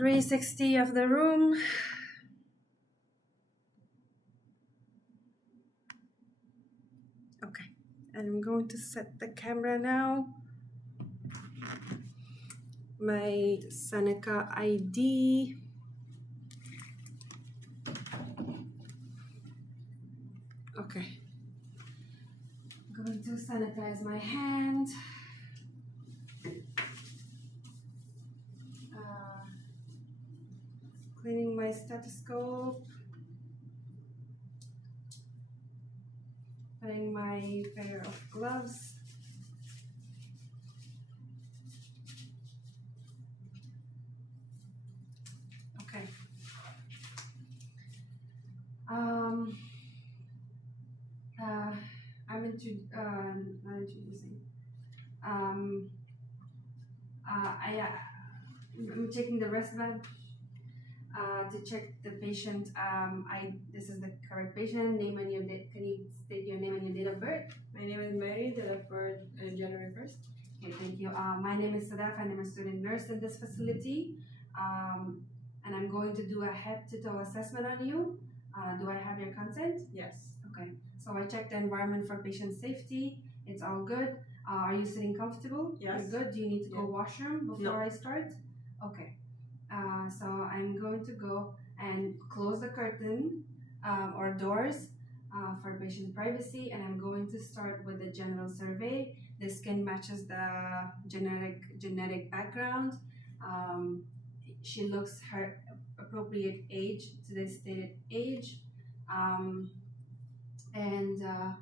360 of the room. Okay, and I'm going to set the camera now. My Seneca ID. Okay. I'm going to sanitize my hand. Cleaning my stethoscope. Putting my pair of gloves. Okay. I'm not introducing. I'm checking the wristband to check the patient. This is the correct patient. Name and your date. Can you state your name and your date of birth? My name is Mary, date of birth January 1st. Okay, thank you. My name is Sadaf and I'm a student nurse in this facility. And I'm going to do a head-to-toe assessment on you. Do I have your consent? Yes. Okay. So I checked the environment for patient safety. It's all good. Are you sitting comfortable? Yes. You're good. Do you need to go washroom before I start? Okay. So I'm going to go and close the curtain or doors for patient privacy, and I'm going to start with the general survey. The skin matches the genetic background. She looks her appropriate age to the stated age, the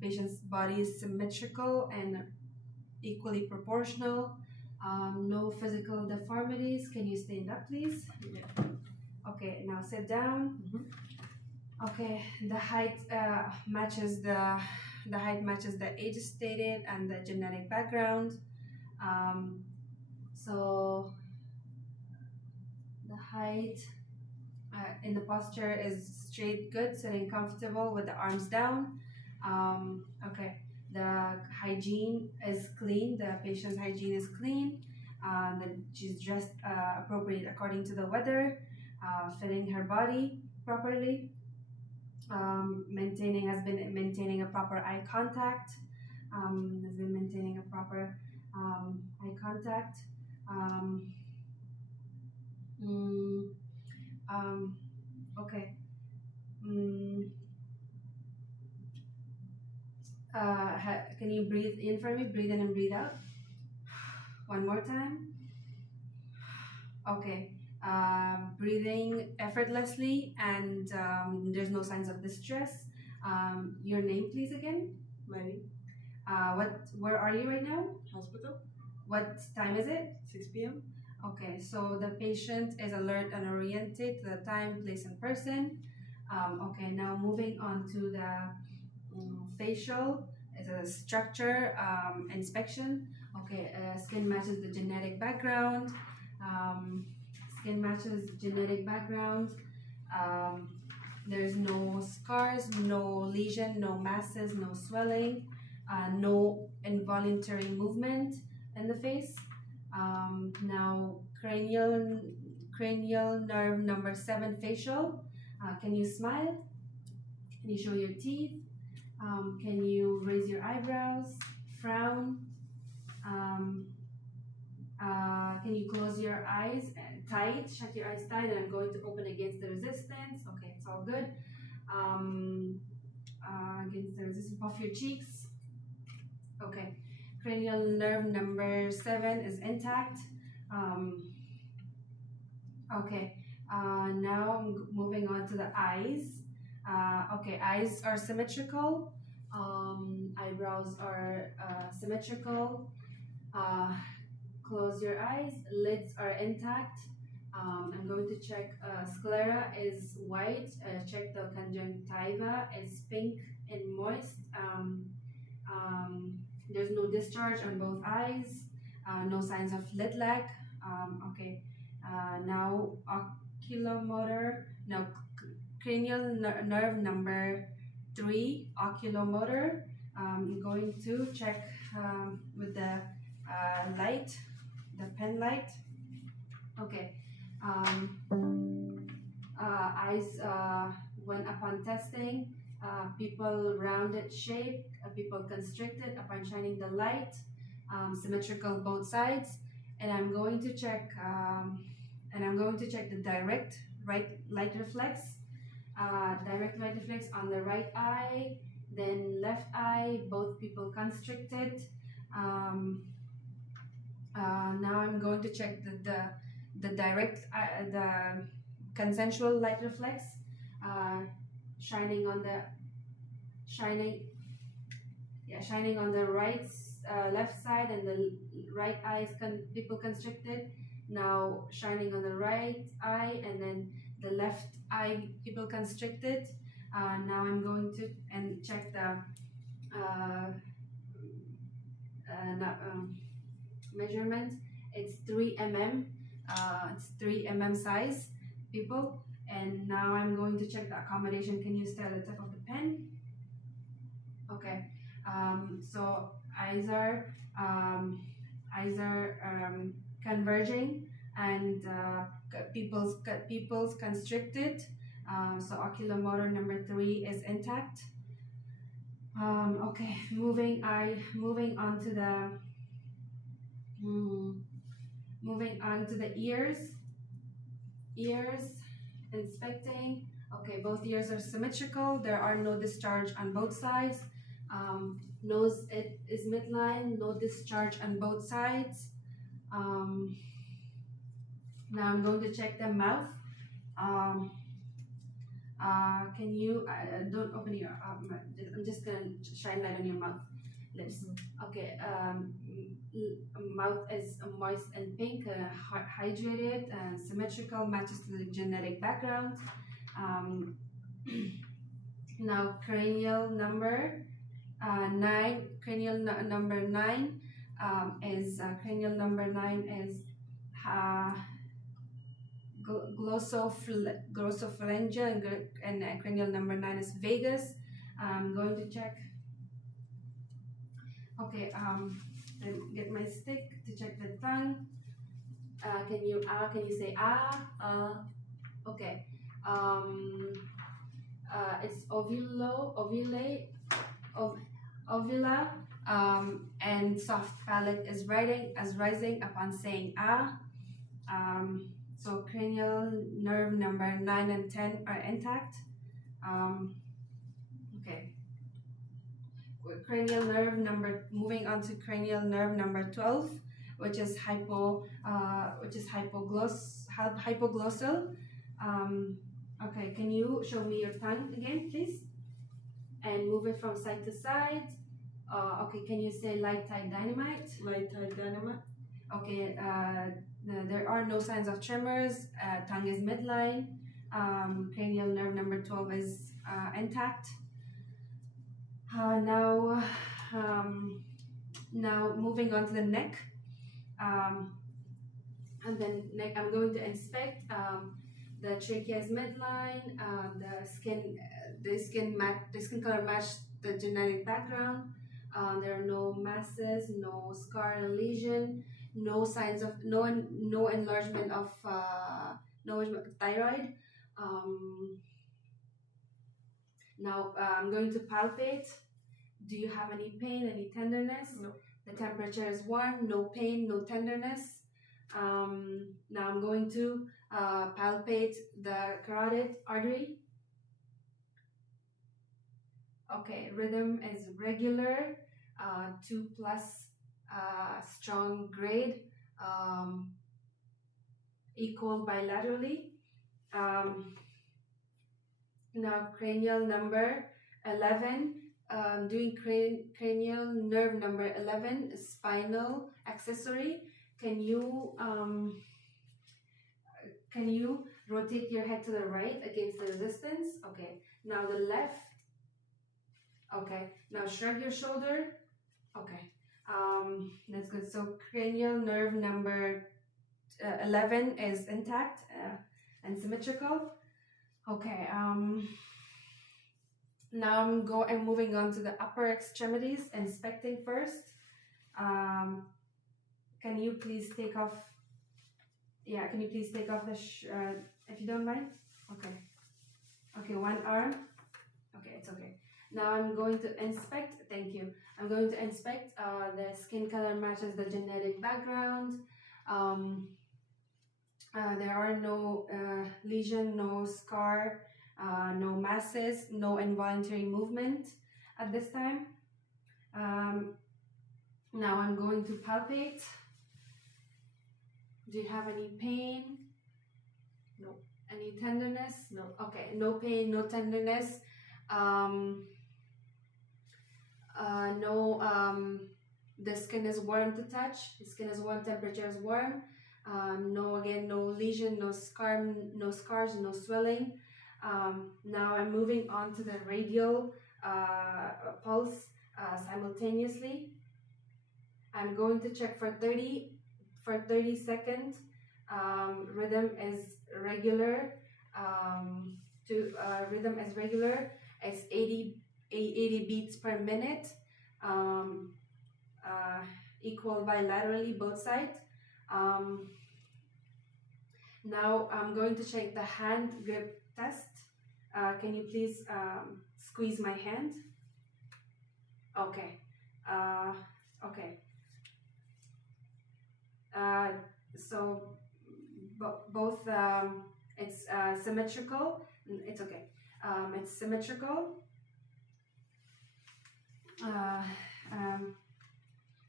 patient's body is symmetrical and equally proportional. No physical deformities. Can you stand up, please? Yeah. Okay, now sit down. Okay, the height matches the age stated and the genetic background. So the height in the posture is straight, good, sitting comfortable with the arms down. Okay, the hygiene is clean. The patient's hygiene is clean. She's dressed appropriate according to the weather, fitting her body properly. Has been maintaining a proper eye contact. Eye contact. Okay. Can you breathe in for me? Breathe in and breathe out. One more time. Okay. Breathing effortlessly and there's no signs of distress. Your name, please, again? Mary. Where are you right now? Hospital. What time is it? 6 p.m. Okay, so the patient is alert and oriented to the time, place, and person. Okay, now moving on to the facial. It's a structure inspection. Okay, skin matches the genetic background. There's no scars, no lesion, no masses, no swelling, no involuntary movement in the face. Now cranial nerve number 7 facial. Can you smile? Can you show your teeth? Can you raise your eyebrows? Frown? Can you close your eyes tight? Shut your eyes tight, and I'm going to open against the resistance. Okay, it's all good. Against the resistance, puff your cheeks. Okay, cranial nerve number 7 is intact. Okay, now I'm moving on to the eyes. Okay, eyes are symmetrical. Eyebrows are symmetrical. Close your eyes. Lids are intact. I'm going to check sclera is white. Check the conjunctiva is pink and moist. There's no discharge on both eyes. No signs of lid lag. Okay. Now oculomotor. Now cranial nerve number 3, oculomotor. I'm going to check with the light, the pen light. Okay. Eyes, when upon testing, pupil rounded shape, pupil constricted upon shining the light, symmetrical both sides, and I'm going to check the direct light reflex, on the right eye, then left eye, both pupil constricted. Now I'm going to check the direct the consensual light reflex, shining on the right, left side, and the right eye is pupil constricted. Now shining on the right eye, and then the left eye pupil constricted. Now I'm going to check the measurement. It's 3 mm. It's 3 mm size pupil. And now I'm going to check the accommodation. Can you stare at the tip of the pen? Okay. So eyes are converging, and pupils constricted. So oculomotor number 3 is intact. Okay, moving on to the ears. Inspecting. Okay, both ears are symmetrical. There are no discharge on both sides. Nose is midline, no discharge on both sides. Now I'm going to check the mouth. Can you don't open your I'm just gonna shine light on your mouth, lips. Okay. Mouth is moist and pink, hydrated and symmetrical, matches to the genetic background. Now cranial number 9. Cranial number 9 is glossopharyngeal, and cranial number 9 is vagus. I'm going to check. Okay, get my stick to check the tongue. Can you say ah? Okay. It's ovula, and soft palate is rising upon saying ah. So cranial nerve number 9 and 10 are intact. Okay. Moving on to cranial nerve number 12, which is hypoglossal. Okay, can you show me your tongue again, please? And move it from side to side. Okay, can you say light tide dynamite? Light tide dynamite. Okay, there are no signs of tremors. Tongue is midline. Cranial nerve number 12 is intact. Now moving on to the neck. And then neck, I'm going to inspect. The trachea is midline. The skin color matched the genetic background. There are no masses, no scar or lesion, no signs of no enlargement of thyroid. Now I'm going to palpate. Do you have any pain, any tenderness? No. The temperature is 1, no pain, no tenderness. Now I'm going to palpate the carotid artery. Okay, rhythm is regular, 2+ strong grade, equal bilaterally. Now cranial number 11, doing cranial nerve number 11, spinal accessory. Can you rotate your head to the right against the resistance? Okay, now the left. Okay, now shrug your shoulder. Okay, that's good. So cranial nerve number 11 is intact and symmetrical. Okay, now I'm moving on to the upper extremities, inspecting first. Can you please take off Yeah, can you please take off the if you don't mind? Okay. Okay, one arm. Okay, it's okay. Now I'm going to inspect. Thank you. I'm going to inspect. The skin color matches the genetic background. There are no lesion, no scar, no masses, no involuntary movement at this time. Now I'm going to palpate. Do you have any pain? No. Any tenderness? No. Okay, no pain, no tenderness. The skin is warm to touch. The skin is warm, temperature is warm. No lesion, no scars, no swelling. Now I'm moving on to the radial pulse simultaneously. I'm going to check for 30 seconds. Rhythm is regular. Rhythm is regular. It's 80 beats per minute. Equal bilaterally, both sides. Now I'm going to check the hand grip test. Can you please squeeze my hand? Okay. Okay. So both it's symmetrical. It's okay. It's symmetrical.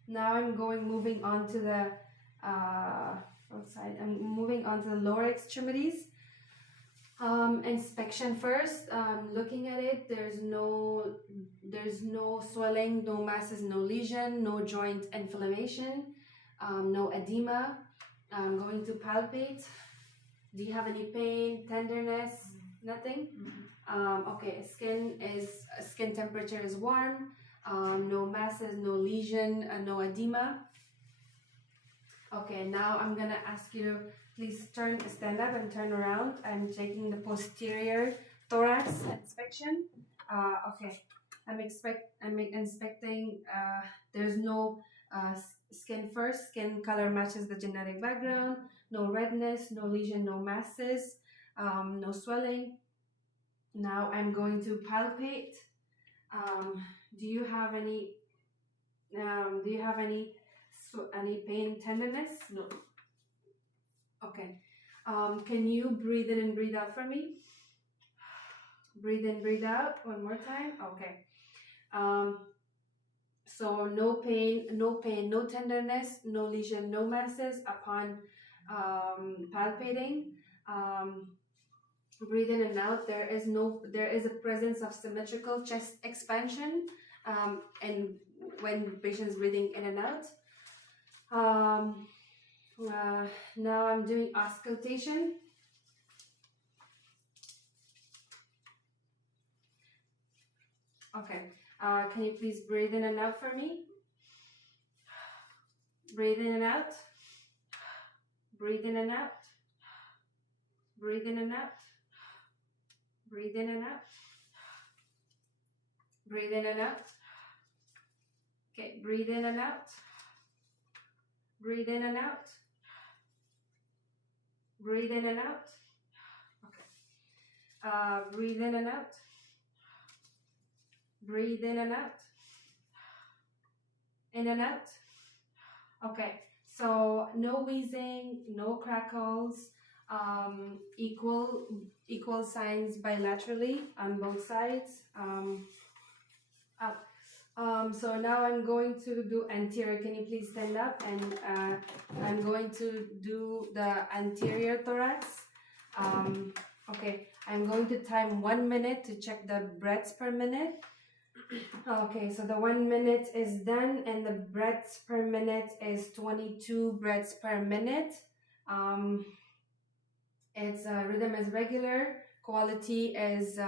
Now I'm moving on to the outside. I'm moving on to the lower extremities. Inspection first. Looking at it, there's no swelling, no masses, no lesion, no joint inflammation, no edema. I'm going to palpate. Do you have any pain, tenderness? Nothing. Okay. Skin temperature is warm. No masses, no lesion, no edema. Okay, now I'm gonna ask you to please stand up and turn around. I'm taking the posterior thorax inspection. Okay, I'm inspecting. There's no skin first. Skin color matches the genetic background. No redness, no lesion, no masses, no swelling. Now I'm going to palpate. Do you have any any pain, tenderness? No. Okay. Can you breathe in and breathe out for me? Breathe in, breathe out. One more time. Okay. So no pain, no tenderness, no lesion, no masses upon palpating. Breathe in and out. There is a presence of symmetrical chest expansion, and when the patient is breathing in and out. Now I'm doing auscultation. Okay. Can you please breathe in and out for me? Breathe in and out. Breathe in and out. Breathe in and out. Breathe in and out. Breathe in and out. Okay, breathe in and out. Breathe in and out. Breathe in and out. Okay. Breathe in and out. Breathe in and out. In and out. Okay. So no wheezing, no crackles. Equal signs bilaterally on both sides. So now I'm going to do anterior. Can you please stand up? And I'm going to do the anterior thorax. Okay, I'm going to time 1 minute to check the breaths per minute. Okay, so the 1 minute is done and the breaths per minute is 22 breaths per minute. Its rhythm is regular. Quality is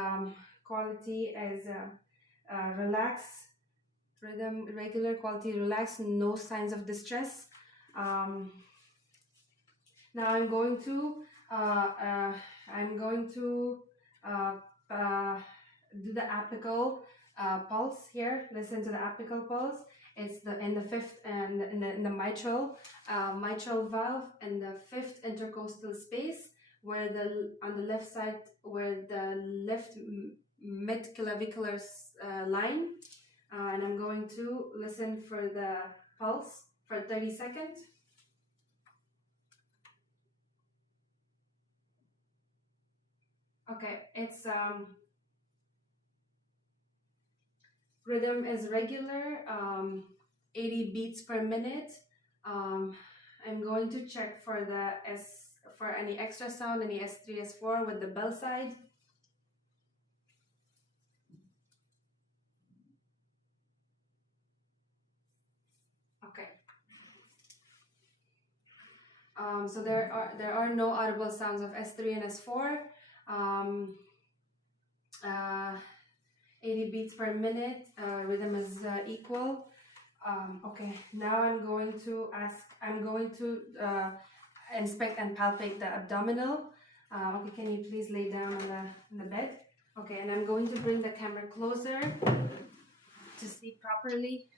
relaxed. Rhythm regular, quality relaxed, no signs of distress. Now I'm going to do the apical pulse here. Listen to the apical pulse. It's in the fifth and in the mitral valve and the fifth intercostal space, where on the left side, where the left mid clavicular line. And I'm going to listen for the pulse for 30 seconds. Okay, it's rhythm is regular, 80 beats per minute. I'm going to check for for any extra sound, any S3, S4 with the bell side. Okay. So there are no audible sounds of S3 and S4. 80 beats per minute. Rhythm is equal. Okay. Now I'm going to inspect and palpate the abdominal. Okay. Can you please lay down on the bed? Okay. And I'm going to bring the camera closer to see properly.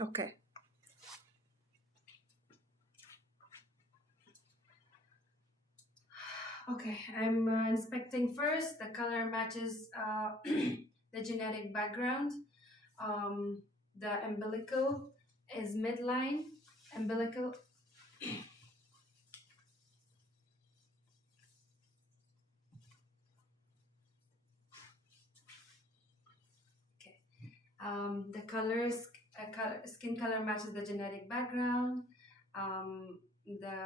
Okay. Okay, I'm inspecting first. The color matches the genetic background. The umbilical is midline. Umbilical. Okay. The skin color matches the genetic background. The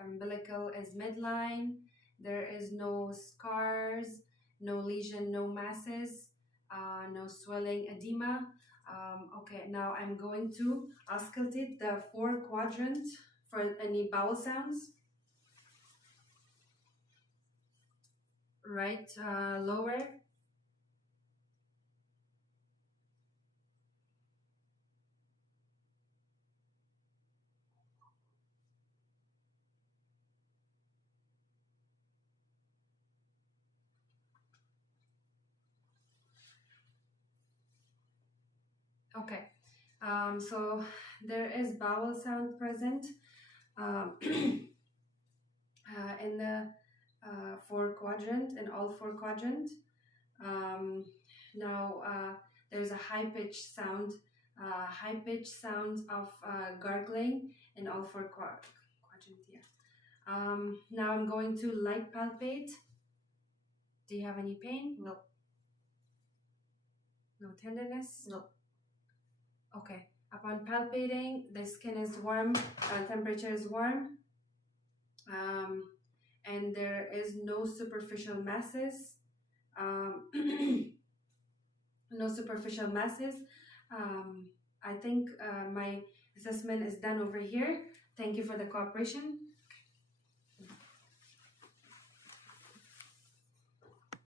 umbilical is midline. There is no scars, no lesion, no masses, no swelling, edema. Okay, now I'm going to auscultate the 4 quadrant for any bowel sounds. Right, lower. Okay, so there is bowel sound present in the 4 quadrant, in all 4 quadrant. Now there's a high-pitched sound of gargling in all 4 quadrant. Yeah. Now I'm going to light palpate. Do you have any pain? No. No tenderness? No. Okay. Upon palpating, the skin is warm, temperature is warm, and there is no superficial masses. No superficial masses. I think my assessment is done over here. Thank you for the cooperation.